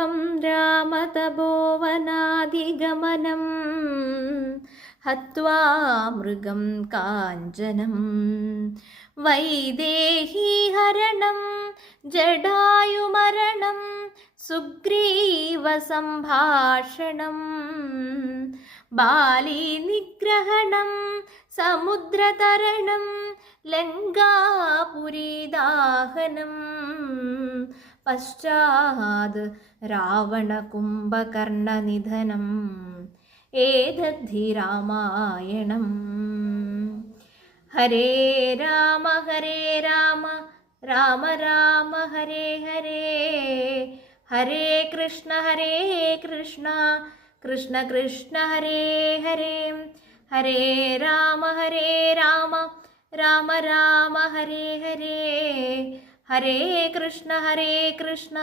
पूर्वं रामतपोवनादिगमनं हत्वा मृगं काञ्चनं वैदेहीहरणं जडायुमरणं सुग्रीवसम्भाषणम् बालीनिग्रहणं समुद्रतरणं लङ्गापुरीदाहनम् പശ്ചാത് രാവണകുംഭകർണനിധനം ഏതദ്ധി രാമായണം ഹരേ രാമ ഹരേ രാമ രാമ രാമ ഹരേ ഹരേ. ഹരേ കൃഷ്ണ ഹരേ കൃഷ്ണ കൃഷ്ണ കൃഷ്ണ ഹരേ ഹരേ. ഹരേ രാമ ഹരേ രാമ രാമ രാമ ഹരേ ഹരേ. ഹരേ കൃഷ്ണ ഹരേ കൃഷ്ണ